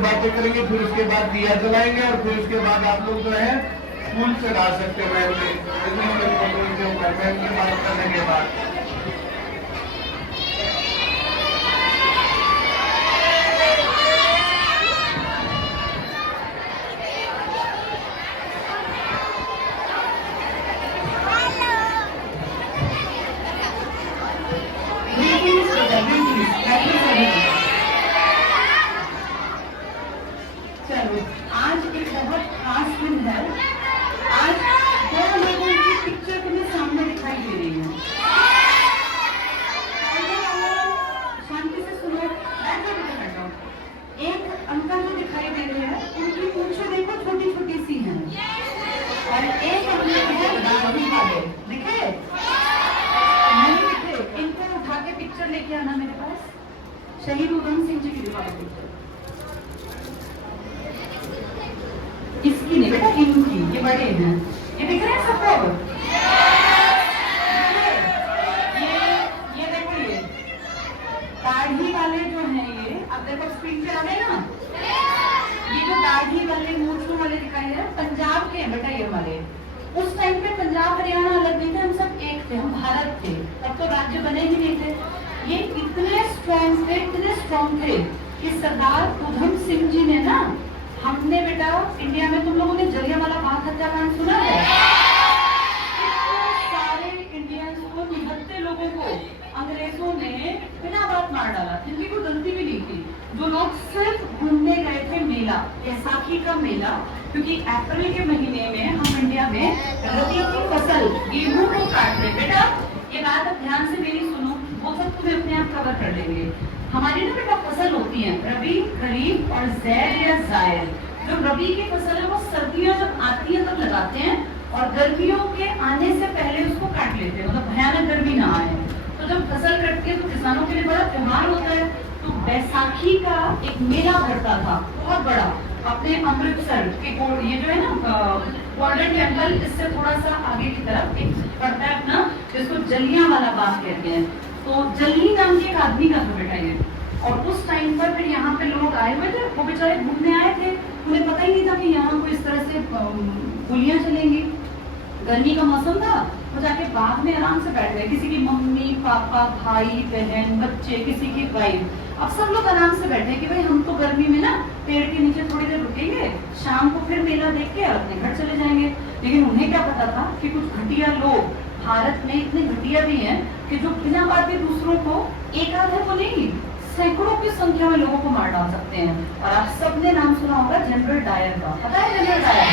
बातें करेंगे, फिर उसके बाद दिया जलाएंगे और फिर उसके बाद आप लोग जो है फूल चढ़ा सकते हैं महल में महल की बात करने के बाद। चलो, आज एक बहुत खास दिन है। आज दो लोगों की पिक्चर तुम्हें सामने दिखाई दे रही है। शांति से सुनो, बैठो बेटा बैठो। एक अंकल जो दिखाई दे रहे हैं उनकी पूंछें देखो छोटी छोटी सी हैं और एक अपने दाढ़ी वाले दिखे नहीं दिखे, इनको उठा के पिक्चर लेके आना मेरे पास। शहीद उधम सिंह जी की दिखा दो पिक्चर। इसकी नहीं बेटा, इनकी, ये बड़े हैं, ये दिख रहे हैं सबको। ये देखो, ये दाढ़ी वाले जो हैं, ये अब देखो स्क्रीन पे आ गए ना। ये जो दाढ़ी वाले मूंछों वाले दिखाई है पंजाब के हैं बेटा ये वाले। उस टाइम पे पंजाब हरियाणा अलग नहीं थे, हम सब एक थे, हम भारत थे। तब तो राज्य बने ही नहीं थे। ये इतने स्ट्रॉन्ग थे कि सरदार उधम सिंह जी ने ना, हमने बेटा इंडिया में, तुम लोगों ने जलियांवाला बाग हत्याकांड सुना है? सारे इंडियंस को, 79 लोगों को अंग्रेजों ने बिना बात मार डाला, जिनकी कोई गलती भी नहीं थी। जो लोग सिर्फ घूमने गए थे मेला, बैसाखी का मेला, क्योंकि अप्रैल के महीने में हम इंडिया में रबी की फसल गेहूं को काट रहे। बेटा ये बात अब ध्यान से मेरी सुनो, वो सब तुम्हें अपने आप कवर कर लेंगे। हमारी ना बेटा फसल होती है रबी, खरीफ और ज़ैद या ज़ायद। जो रबी की फसल है वो सर्दियां जब आती है तब लगाते हैं और गर्मियों के आने से पहले उसको काट लेते हैं, मतलब भयानक गर्मी ना आए। तो जब फसल कटती है तो किसानों के लिए बड़ा त्योहार होता है। तो बैसाखी का एक मेला भरता था बहुत बड़ा अपने अमृतसर के, ये जो है ना गोल्डन टेम्पल, इससे थोड़ा सा आगे की तरफ एक पड़ता है अपना, जिसको जलियांवाला बाग कहते हैं। तो जली नाम के एक आदमी का था बेटा ये। और उस टाइम पर फिर यहाँ पे लोग आए हुए थे, वो बेचारे घूमने आए थे, उन्हें पता ही नहीं था कि यहाँ कोई इस तरह से गोलियां चलेंगी। गर्मी का मौसम था, वो जाके बाग में आराम से बैठ गए। किसी की मम्मी पापा भाई बहन बच्चे, किसी की वाइफ, अब सब लोग आराम से बैठे कि भाई हम तो गर्मी में ना पेड़ के नीचे थोड़ी देर रुकेंगे, शाम को फिर मेला देख के अपने घर चले जाएंगे। लेकिन उन्हें क्या पता था कि कुछ घटिया लोग भारत में इतने घटिया भी हैं कि जो बिना बात के दूसरों को, एक आधे को नहीं, सैकड़ों की संख्या में लोगों को मार डाल सकते हैं। और आप सबने नाम सुना होगा जनरल डायर का, पता है जनरल डायर?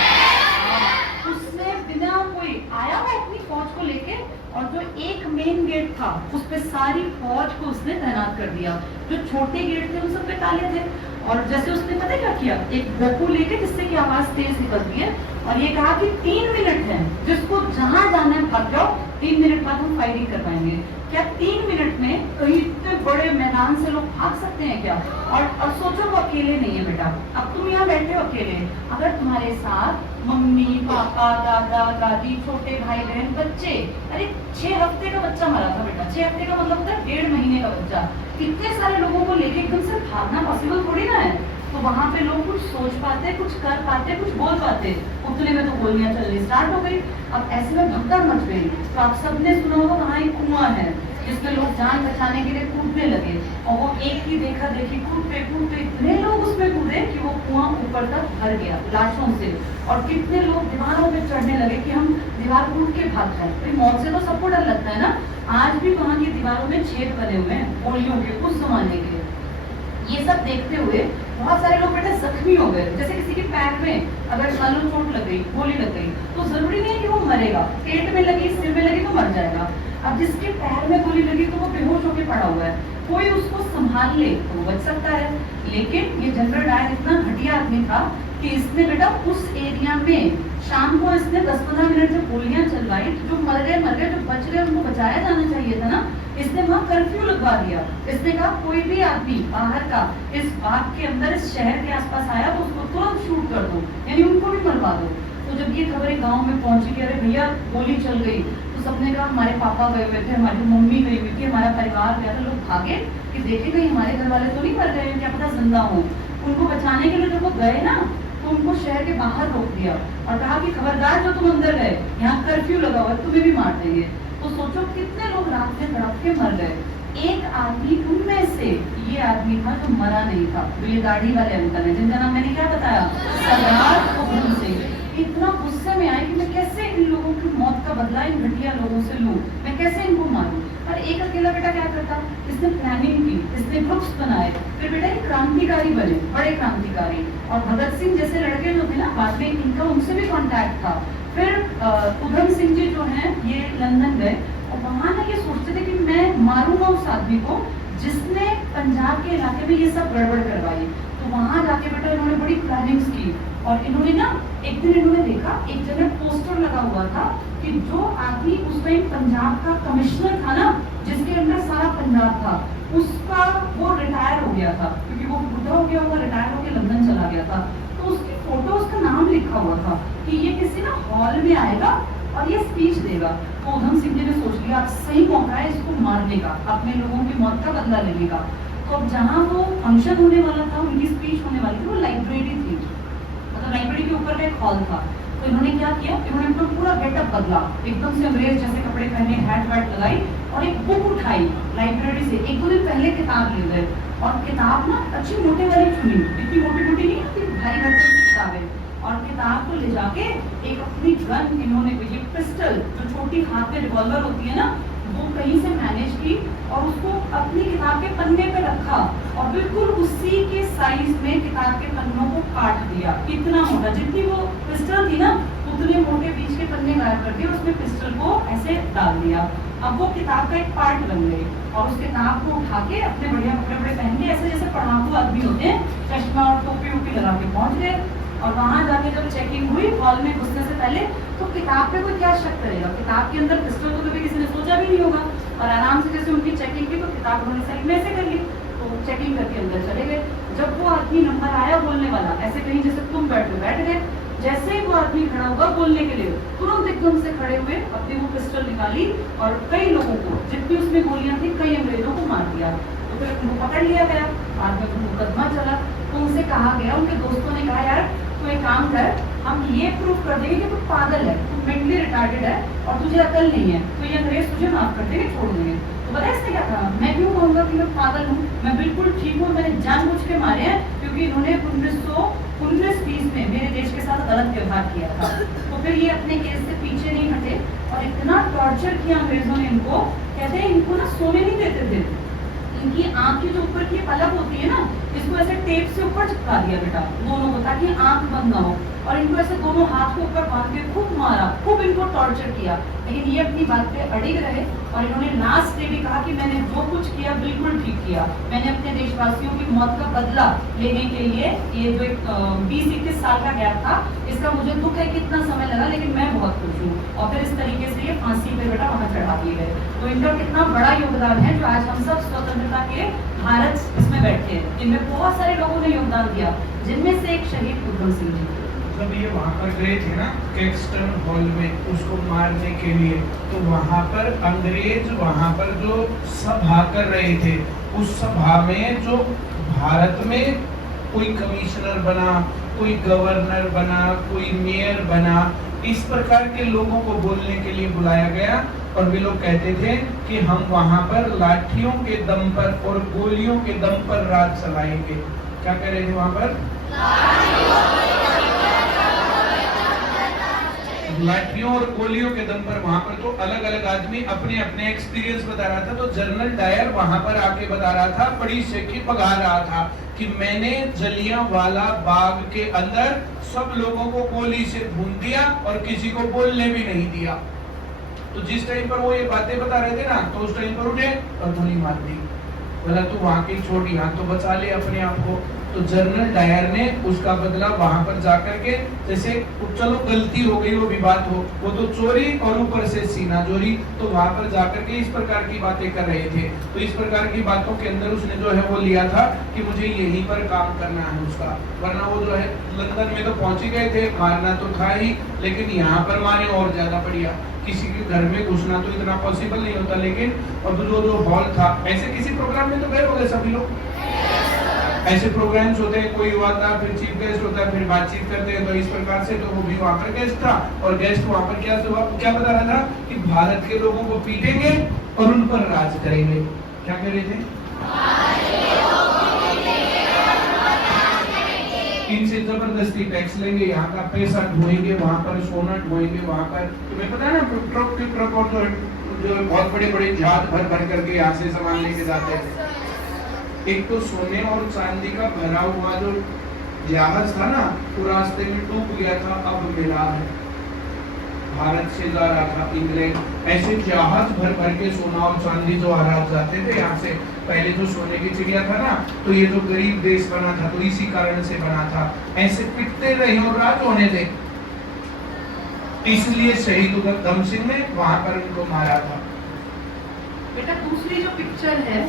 उसने बिना कोई आया वो अपनी फौज को लेके, और जो एक मेन गेट था उस पे सारी फौज को उसने तैनात कर दिया। जो छोटे गेट थे उन सब पे ताले थे। और जैसे उसने पता क्या किया, एक बोकू लेके जिससे की आवाज तेज निकलती है, और ये कहा कि 3 मिनट है, जिसको जहां जाना है भाग जाओ, 3 मिनट बाद हम फायरिंग करवाएंगे। क्या 3 मिनट में कहीं इतने बड़े मैदान से लोग भाग सकते हैं क्या? और सोचो वो अकेले नहीं है बेटा, अब तुम यहाँ बैठे हो अकेले, अगर तुम्हारे साथ मम्मी पापा दादा दादी छोटे भाई बहन बच्चे, अरे 6 हफ्ते का बच्चा मरा था बेटा। 6 हफ्ते का मतलब होता है 1.5 महीने का बच्चा। इतने सारे लोगों को लेके एकदम से भागना पॉसिबल थोड़ी ना है। तो वहां पे लोग कुछ सोच पाते, कुछ कर पाते, कुछ बोल पाते, उतने में तो गोलियां चलनी स्टार्ट हो गई। अब ऐसे में भगदड़ मच गई। तो आप सबने सुना होगा वहाँ एक कुआं है जिसमें लोग जान बचाने के लिए कूदने लगे, और वो एक ही देखा देखी कूदते कूदते इतने लोग उसमें कूदे कि वो कुआं ऊपर तक भर गया लाशों से। और कितने लोग दीवारों पे चढ़ने लगे कि हम दीवार कूद के भाग जाए। तो मौत से तो सबको डर लगता है ना। आज भी वहाँ की दीवारों में छेद बने हुए हैं गोलियों के उस जमाने के। ये सब देखते हुए बहुत सारे लोग बेटा जख्मी हो गए। जैसे किसी के पैर में अगर मान लो चोट लग गई, गोली लग गई, तो जरूरी नहीं है कि वो मरेगा, पेट में लगी सिर में लगी तो मर जाएगा। अब जिसके पैर में गोली लगी तो वो बेहोश होकर पड़ा हुआ है, कोई उसको संभाल ले तो वो बच सकता है। लेकिन ये जनरल डायर इतना घटिया आदमी था कि इसने बेटा उस एरिया में शाम को इसने 10-15 मिनट जब गोलियां चलवाई, जो मर गए, जो बच गए उनको बचाया जाना चाहिए था ना, इसने वहाँ कर्फ्यू लगवा दिया। इसने कहा कोई भी आदमी बाहर का इस बाग के अंदर, इस शहर के आसपास आया तो उसको तुरंत शूट कर दो, यानी उनको भी मरवा दो। तो जब ये खबरें गांव में पहुंची कि अरे भैया गोली चल गई, तो सबने कहा हमारे पापा गए हुए थे, हमारी मम्मी गई हुई थी, हमारा परिवार गया था। लोग भागे कि देखे कहीं हमारे घर वाले तो नहीं मर गए, क्या पता जिंदा हो। उनको बचाने के लिए जब वो गए ना, तो उनको शहर के बाहर रोक दिया और कहा कि खबरदार जो तुम अंदर गए, यहाँ कर्फ्यू लगा हुआ है, तुम्हें भी मार देंगे। तो सोचो कितने लोग रात में तड़प के मर गए। एक आदमी उनमें से ये आदमी था जो मरा नहीं था, जो ये दाढ़ी वाले अंकल है जिनका नाम मैंने क्या बताया, सरदार उधम सिंह। इतना गुस्से में आए कि मैं कैसे इन लोगों की मौत का बदला इन घटिया लोगों से लूं, मैं कैसे इनको मारूं। पर एक अकेला बेटा क्या करता, इसने प्लानिंग की, इसने ग्रुप्स बनाए, फिर बेटा एक क्रांतिकारी बने, बड़े क्रांतिकारी। और भगत सिंह जैसे लड़के जो थे ना, बाद में इनका उनसे भी कांटेक्ट था। फिर उधम सिंह जी जो हैं ये लंदन गए और वहां ना ये सोचते थे कि मैं मारूंगा उस आदमी को जिसने पंजाब के इलाके में ये सब गड़बड़ करवाई। तो वहां जाके बेटा इन्होंने बड़ी प्लानिंग्स की और इन्होंने ना एक दिन इन्होंने देखा एक जगह पोस्टर लगा हुआ था कि जो आदमी उस टाइम पंजाब का कमिश्नर था ना, जिसके अंदर सारा पंजाब था, उसका वो रिटायर हो गया था, क्योंकि वो बुढ़ा हो गया होगा, रिटायर होकर लंदन चला गया था। तो उसकी फोटो, उसका नाम लिखा हुआ था कि ये किसी ना हॉल में आएगा और ये स्पीच देगा। तो उधम सिंह जी ने सोच लिया अब सही मौका है इसको मारने का, अपने लोगों की मौत का बदला लेने का। तो अब जहाँ वो फंक्शन होने वाला था, उनकी स्पीच होने वाली थी, वो लाइब्रेरी थी, मतलब लाइब्रेरी के ऊपर का एक हॉल था। तो इन्होंने क्या किया, इन्होंने अपना पूरा गेटअप बदला, एकदम से अंग्रेज जैसे कपड़े पहने, हैट वैट लगाई और एक बुक उठाई लाइब्रेरी से। एक दो दिन पहले किताब ले गए और किताब ना अच्छी मोटे वाली चुनी, इतनी मोटी मोटी नहीं आती, भारी भारी किताबें। और किताब को ले जाके एक अपनी गन इन्होंने, ये पिस्टल जो छोटी हाथ में रिवॉल्वर होती है ना, वो कहीं से मैनेज की और उसको अपनी किताब के पन्ने पे रखा और बिल्कुल उसी के साइज में किताब के पन्नों को काट दिया, इतना मोटा, जितनी वो पिस्टल थी ना उतने मोटे बीच के पन्ने गायब कर दिए, उसमें पिस्टल को ऐसे डाल दिया। अब वो किताब का एक पार्ट बन गई और उस किताब को उठा के अपने बढ़िया कपड़े वपड़े पहन के, ऐसे जैसे पढ़ाकू आदमी होते हैं, चश्मा और टोपी वोपी लगा के पहुंच गए। और वहां जाके जब चेकिंग हुई हॉल में घुसने से पहले, तो किताब पे कोई क्या शक करेगा, किताब के अंदर पिस्टल तो कभी किसी ने सोचा भी नहीं होगा। और आराम से जैसे उनकी चेकिंग की तो किताब उन्होंने साइड में ऐसे कर ली, तो चेकिंग करके अंदर चले गए। जब वो आदमी नंबर आया बोलने वाला, ऐसे कहीं जैसे तुम बैठ गए, जैसे ही वो आदमी खड़ा हुआ बोलने के लिए, तुरंत एकदम से खड़े हुए अपनी वो पिस्टल निकाली और कई लोगों को, जितनी उसमें गोलियां थी, कई अंग्रेजों को मार दिया। तो फिर उनको पकड़ लिया गया, बाद में मुकदमा चला। तो उनसे कहा गया, उनके दोस्तों ने कहा यार तू एक काम कर, हम ये प्रूफ कर देंगे कि तू पागल है, तू मेंटली रिटार्डेड है और तुझे अकल नहीं है, तो ये अंग्रेज तुझे माफ कर देंगे, छोड़ देंगे। तो पता है इसने क्या कहा, मैं क्यों कहूँगा कि मैं पागल हूँ, मैं बिल्कुल ठीक हूँ, मैंने जानबूझ के मारे हैं क्योंकि इन्होंने 1919-20 में मेरे देश के साथ गलत व्यवहार किया था। तो फिर ये अपने केस से पीछे नहीं हटे और इतना टॉर्चर किया अंग्रेजों ने इनको, कहते हैं इनको ना सोने नहीं देते थे, इनकी आंख की जो ऊपर की पलक होती है ना, इसको ऐसे टेप से ऊपर चिपका दिया बेटा दोनों को, ताकि आंख बंद ना हो, और इनको ऐसे दोनों हाथ को ऊपर बांध के खूब मारा, खूब इनको टॉर्चर किया। लेकिन ये अपनी बात पे अड़िग रहे और इन्होंने लास्ट डे भी कहा कि मैंने जो कुछ किया बिल्कुल ठीक किया, मैंने अपने देशवासियों की मौत का बदला लेने के लिए, ये जो 20-21 साल का गैप था, इसका मुझे दुख है कि इतना समय लगा, लेकिन मैं बहुत खुश हूँ। और फिर इस तरीके से ये फांसी पे बेटा वहां चढ़ा दिए गए। तो इनका कितना बड़ा योगदान है जो आज हम सब स्वतंत्रता के भारत इसमें बैठे हैं। इनमें बहुत सारे लोगों ने योगदान दिया, जिनमें से एक शहीद उधम सिंह जी। जब ये वहाँ पर गए थे ना कैक्सटन हॉल में उसको मारने के लिए, तो वहाँ पर अंग्रेज वहाँ पर जो सभा कर रहे थे, उस सभा में जो भारत में कोई कमिश्नर बना, कोई गवर्नर बना, कोई मेयर बना, इस प्रकार के लोगों को बोलने के लिए बुलाया गया। और वे लोग कहते थे कि हम वहाँ पर लाठियों के दम पर और गोलियों के दम पर राज चलाएंगे। क्या कह रहे थे वहाँ पर? लाठियों और गोलियों के दम पर। वहां पर तो अलग अलग आदमी अपने अपने एक्सपीरियंस बता रहा था। तो जनरल डायर वहां पर आके बता रहा था, बड़ी शेखी पगा रहा था कि मैंने जलियांवाला बाग के अंदर सब लोगों को गोली से भून दिया और किसी को बोलने भी नहीं दिया। तो जिस टाइम पर वो ये बातें बता रहे थे ना, तो उस टाइम पर उठे और गोली मार दी। बोला तू वहां की छोड़, यहाँ तो बचा ले अपने आप को। तो जनरल डायर ने उसका बदला वहां पर जाकर के, जैसे चलो गलती हो गई, वो भी बात हो, वो तो चोरी और ऊपर से सीना चोरी, तो वहां पर जाकर के इस प्रकार की बातें कर रहे थे। तो इस प्रकार की बातों के अंदर उसने जो है वो लिया था कि मुझे यहीं पर काम करना है उसका, वरना वो जो है लंदन में तो पहुंच ही गए थे, मारना तो था ही, लेकिन यहाँ पर मारे और ज्यादा बढ़िया। किसी के घर में घुसना तो इतना पॉसिबल नहीं होता, लेकिन और जो हॉल था, ऐसे किसी प्रोग्राम में तो गए होंगे सभी लोग, ऐसे प्रोग्राम्स होते हैं, कोई हुआ था, फिर चीफ गेस्ट होता है, फिर बातचीत करते हैं, तो इस प्रकार से तो वो भी वहां पर गेस्ट था, और गेस्ट वहां पर क्या बता रहा था कि भारत के लोगों को पीटेंगे और उन पर राज करेंगे। क्या कह रहे थे? इनसे जबरदस्ती टैक्स लेंगे, यहाँ का पैसा ढोएंगे, वहां पर सोना ढोएंगे, वहां पर तुम्हें पता है ना, ट्रक के ट्रक और जो बहुत बड़े बड़े जहाज भर भर करके यहाँ से सामान लेके जाते थे। एक तो सोने और चांदी का भरा हुआ जो जहाज था ना, वो रास्ते में डूब गया था, अब मिला है, भारत से जा रहा था इंग्लैंड। ऐसे जहाज भर भर के सोना और चांदी जो आराज जाते थे यहाँ से, पहले जो सोने की चिड़िया था ना, तो ये जो गरीब देश बना था तो इसी कारण से बना था। ऐसे पिटते रहे और राज होने दे, इसलिए शहीद उधम सिंह ने वहां पर उनको मारा था। बेटा दूसरी जो पिक्चर है